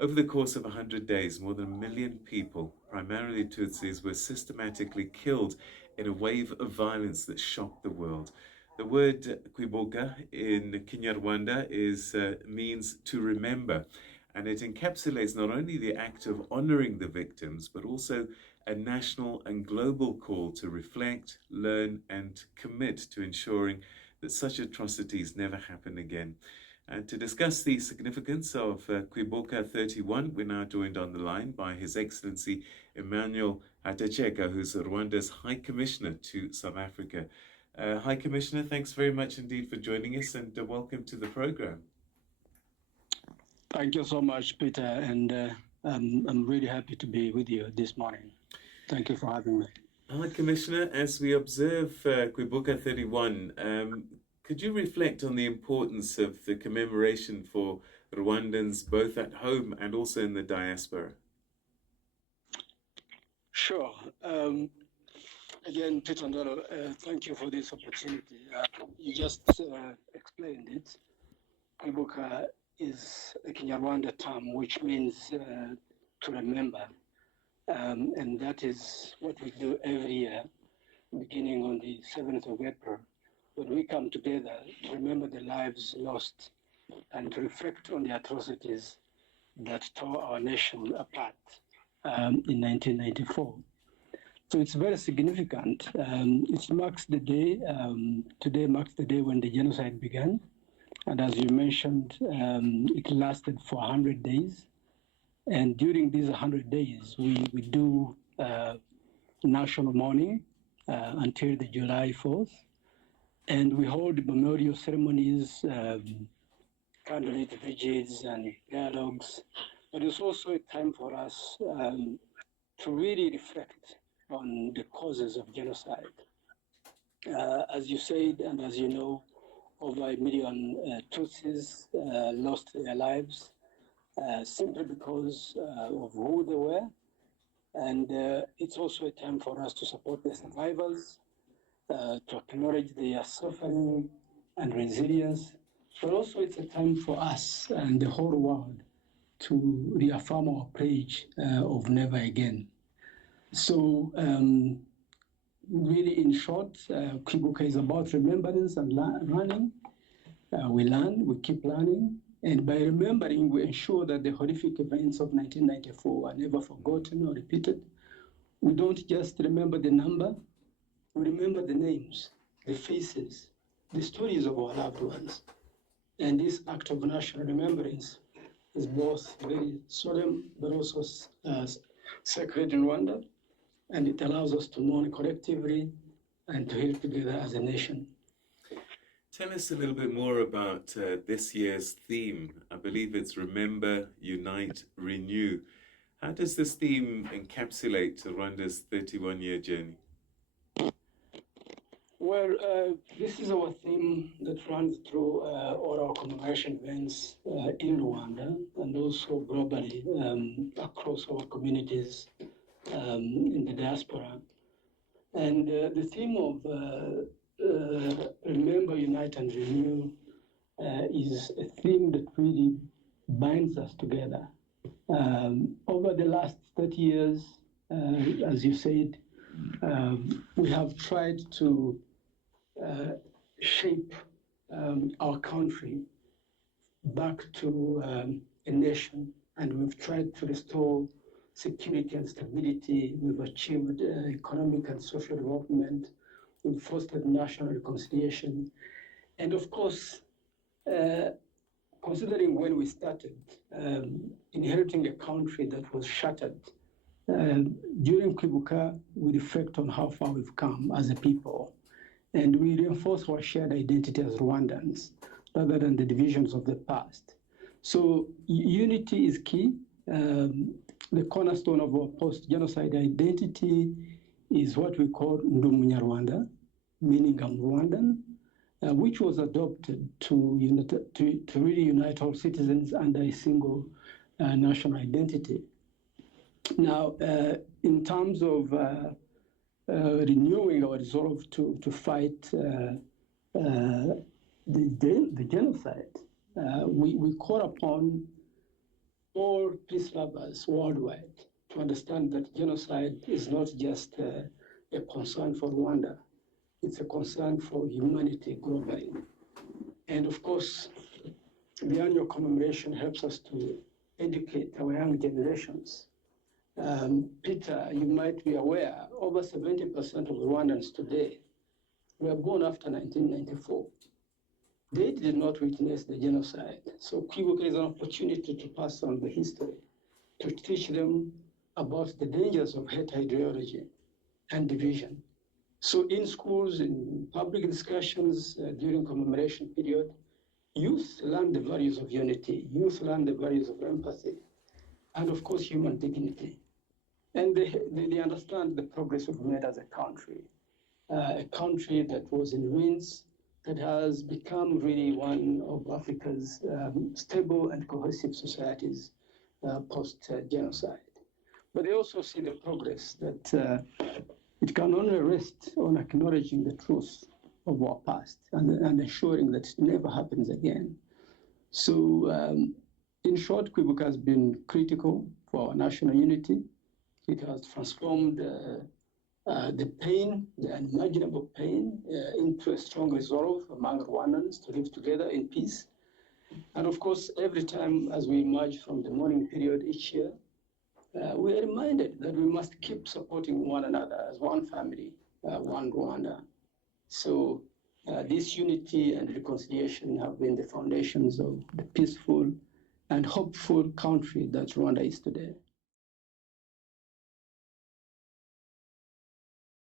Over the course of 100 days, more than 1 million people, primarily Tutsis, were systematically killed in a wave of violence that shocked the world. The word Kwibuka in Kinyarwanda means to remember, and it encapsulates not only the act of honoring the victims, but also a national and global call to reflect, learn, and commit to ensuring that such atrocities never happen again. And to discuss the significance of Kwibuka 31, we're now joined on the line by His Excellency Emmanuel Hategaka, who's Rwanda's High Commissioner to South Africa. High Commissioner, thanks very much indeed for joining us, and welcome to the program. Thank you so much, Peter, and I'm really happy to be with you this morning. Thank you for having me. High Commissioner, as we observe Kwibuka 31, could you reflect on the importance of the commemoration for Rwandans both at home and also in the diaspora? Sure. Again, Peter Ndoro, thank you for this opportunity. You just explained it. Kwibuka is a Kinyarwanda term which means to remember. And that is what we do every year, beginning on the 7th of April, when we come together to remember the lives lost and to reflect on the atrocities that tore our nation apart in 1994. So it's very significant. It marks the day, today marks the day when the genocide began. And as you mentioned, it lasted for 100 days. And during these 100 days, we do national mourning until the July 4th. And we hold memorial ceremonies, candlelit vigils and dialogues. But it's also a time for us to really reflect on the causes of genocide. As you said, and as you know, over 1 million Tutsis lost their lives simply because of who they were. And it's also a time for us to support the survivors, to acknowledge their suffering and resilience. But also it's a time for us and the whole world to reaffirm our pledge of never again. So really in short, Kwibuka is about remembrance and learning. We learn, we keep learning, and by remembering, we ensure that the horrific events of 1994 are never forgotten or repeated. We don't just remember the number, we remember the names, the faces, the stories of our loved ones. And this act of national remembrance is both very solemn, but also sacred in Rwanda. And it allows us to mourn collectively and to heal together as a nation. Tell us a little bit more about this year's theme. I believe it's Remember, Unite, Renew. How does this theme encapsulate Rwanda's 31-year journey? Well, this is our theme that runs through all our commemoration events in Rwanda and also globally across our communities in the diaspora. And the theme of Remember, Unite, and Renew is a theme that really binds us together. Over the last 30 years, as you said, we have tried to shape our country back to a nation, and we've tried to restore security and stability. We've achieved economic and social development. We've fostered national reconciliation. And of course, considering when we started, inheriting a country that was shattered, during Kwibuka, we reflect on how far we've come as a people. And we reinforce our shared identity as Rwandans, rather than the divisions of the past. So unity is key. The cornerstone of our post-genocide identity is what we call Ndumunyarwanda, meaning I'm Rwandan, which was adopted to really unite all citizens under a single national identity. Now, in terms of renewing our resolve to fight the genocide, we call upon all peace lovers worldwide to understand that genocide is not just a concern for Rwanda, it's a concern for humanity globally. And of course, the annual commemoration helps us to educate our young generations. Peter, you might be aware, over 70% of Rwandans today were born after 1994. They did not witness the genocide. So Kwibuka is an opportunity to pass on the history, to teach them about the dangers of hate ideology and division. So in schools, in public discussions during commemoration period, youth learn the values of unity, youth learn the values of empathy, and of course, human dignity. And they understand the progress we've made as a country that was in ruins, that has become really one of Africa's stable and cohesive societies post-genocide. But they also see the progress that it can only rest on acknowledging the truth of our past and ensuring that it never happens again. So in short, Kwibuka has been critical for our national unity. It has transformed the pain, the unimaginable pain, into a strong resolve among Rwandans to live together in peace. And of course, every time as we emerge from the mourning period each year, we are reminded that we must keep supporting one another as one family, one Rwanda. So this unity and reconciliation have been the foundations of the peaceful and hopeful country that Rwanda is today.